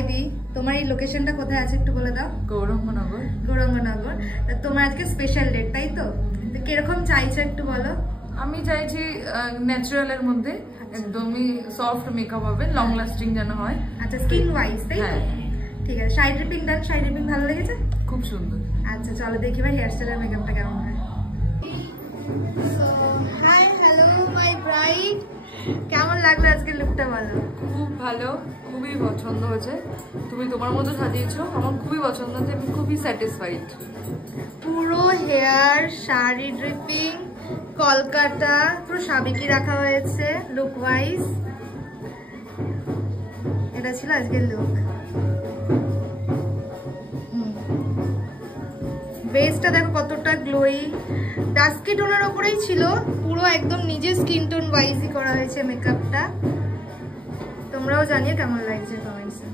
High দি, তোমার এই লোকেশনটা কোথায় আছে একটু বলে দাও। গৌরাঙ্গনগর। গৌরাঙ্গনগর। তোমার আজকে স্পেশাল ডেট তাই তো? কিরকম চাইছো একটু বলো। আমি চাইছি ন্যাচারালের মধ্যে একদমই সফট মেকআপ হবে, লং লাস্টিং যেন হয়। আচ্ছা, স্কিন ওয়াইজ তাই তো? ঠিক আছে, শাড়ি ড্রিপিং ডান। শাড়ি ড্রিপিং ভালো লেগেছে? খুব সুন্দর। আচ্ছা চলো দেখি ভাই হেয়ার স্টাইল আর মেকআপটা কেমন হয়। হাই হ্যালো মাই ব্রাইড, কেমন লাগলো আজকে লুকটা বলো। খুব ভালো, খুবই পছন্দ হয়েছে। তুমি তোমার মতো সাজিয়েছো, আমার খুবই পছন্দ হয়েছে, আমি খুবই স্যাটিসফাইড। পুরো হেয়ার, শাড়ি ড্রিপিং, কলকাতা পুরো সাবেকি রাখা হয়েছে লুক ওয়াইজ। এটা ছিল আজকের লুক। বেসটা দেখো কতটা গ্লোই, ডাস্কি টোনের ওপরেই ছিল, পুরো একদম নিজের স্কিন টোন ওয়াইজই করা হয়েছে মেকআপটা। তোমরাও জানিও কেমন লাগছে কমেন্টসে।